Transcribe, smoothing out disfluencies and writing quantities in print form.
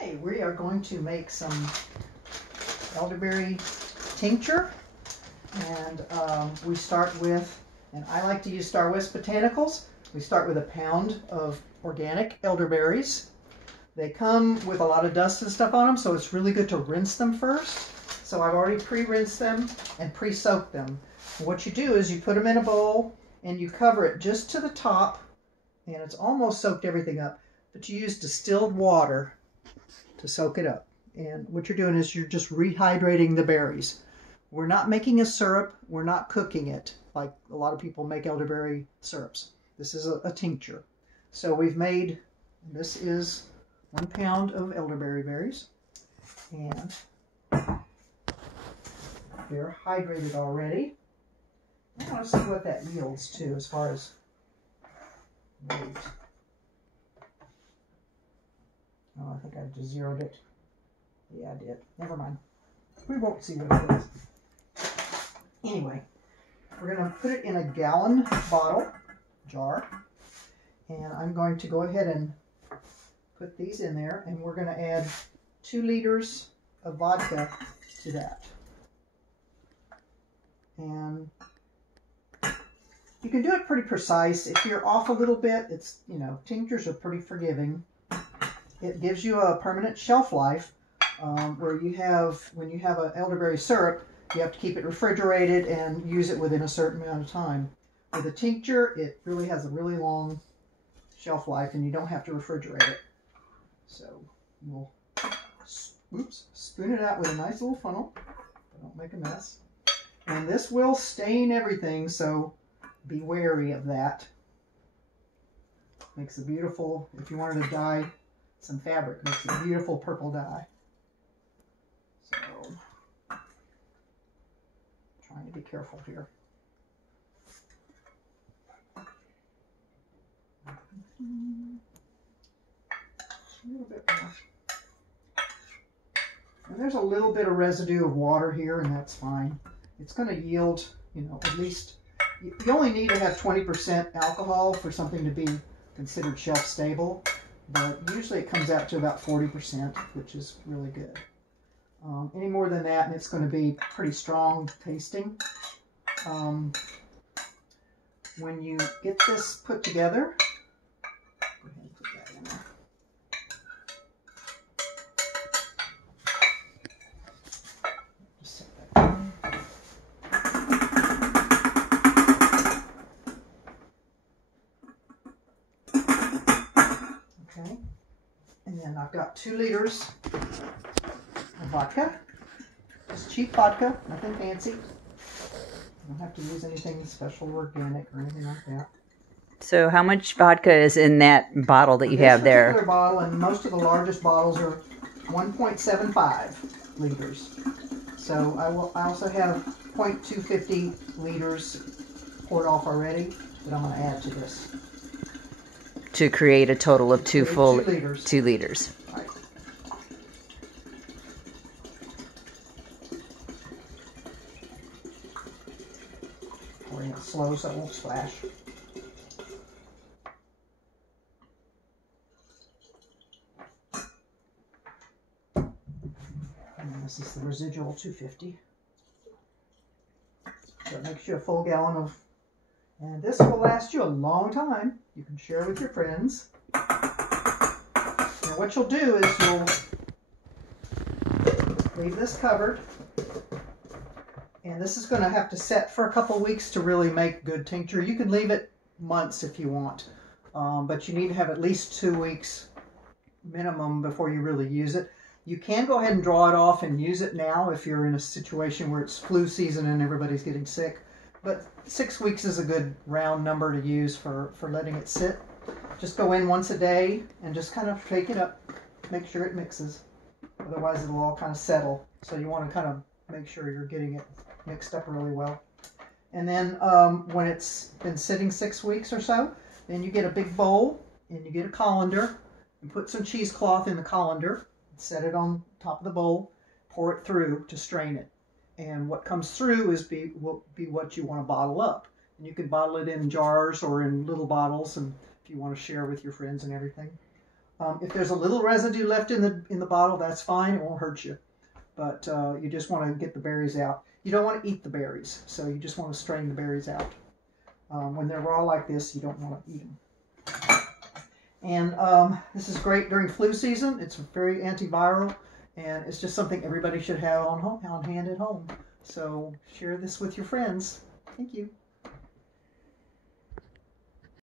Okay, we are going to make some elderberry tincture, and we start with, and I like to use Star West Botanicals. We start with a pound of organic elderberries. They come with a lot of dust and stuff on them, so it's really good to rinse them first. So I've already pre-rinsed them and pre-soaked them. And what you do is you put them in a bowl and you cover it just to the top, and it's almost soaked everything up, but you use distilled water to soak it up. And what you're doing is you're just rehydrating the berries. We're not making a syrup. We're not cooking it like a lot of people make elderberry syrups. This is a tincture. So we've made, this is 1 pound of elderberry berries, and they're hydrated already. I want to see what that yields too as far as weight. Oh, I think I just zeroed it. Yeah, I did. Never mind. We won't see what it is. Anyway, we're going to put it in a gallon bottle, jar, and I'm going to go ahead and put these in there, and we're going to add 2 liters of vodka to that. And you can do it pretty precise. If you're off a little bit, it's, you know, tinctures are pretty forgiving. It gives you a permanent shelf life, where you have, when you have an elderberry syrup, you have to keep it refrigerated and use it within a certain amount of time. With a tincture, it really has a really long shelf life, and you don't have to refrigerate it. So we'll spoon it out with a nice little funnel. Don't make a mess. And this will stain everything, so be wary of that. Makes a beautiful, if you wanted to dye some fabric, makes a beautiful purple dye. So, trying to be careful here. A little bit more. And there's a little bit of residue of water here, and that's fine. It's going to yield, you know, at least, you only need to have 20% alcohol for something to be considered shelf stable, but usually it comes out to about 40%, which is really good. Any more than that, and it's going to be pretty strong tasting. When you get this put together, go ahead and put that in there. Just set that down. Okay, and then I've got 2 liters of vodka. Just cheap vodka, nothing fancy. You don't have to use anything special or organic or anything like that. So how much vodka is in that bottle that you have there? This particular bottle, and most of the largest bottles are 1.75 liters. So I also have 0.250 liters poured off already that I'm going to add to this. To create a total of 2 liters. 2 liters. Right. Pouring it slow so it won't splash. And this is the residual 250. So it makes you a full gallon of, and this will last you a long time. You can share with your friends. Now what you'll do is you'll leave this covered, and this is going to have to set for a couple weeks to really make good tincture. You can leave it months if you want, but you need to have at least 2 weeks minimum before you really use it. You can go ahead and draw it off and use it now if you're in a situation where it's flu season and everybody's getting sick. But 6 weeks is a good round number to use for letting it sit. Just go in once a day and just kind of shake it up. Make sure it mixes. Otherwise it'll all kind of settle. So you want to kind of make sure you're getting it mixed up really well. And then when it's been sitting 6 weeks or so, then you get a big bowl and you get a colander and put some cheesecloth in the colander. Set it on top of the bowl, pour it through to strain it. And what comes through will be what you want to bottle up. And you can bottle it in jars or in little bottles, and if you want to share with your friends and everything. If there's a little residue left in the bottle, that's fine. It won't hurt you. But you just want to get the berries out. You don't want to eat the berries, so you just want to strain the berries out. When they're raw like this, you don't want to eat them. And this is great during flu season. It's very antiviral, and it's just something everybody should have on hand at home. So share this with your friends. Thank you.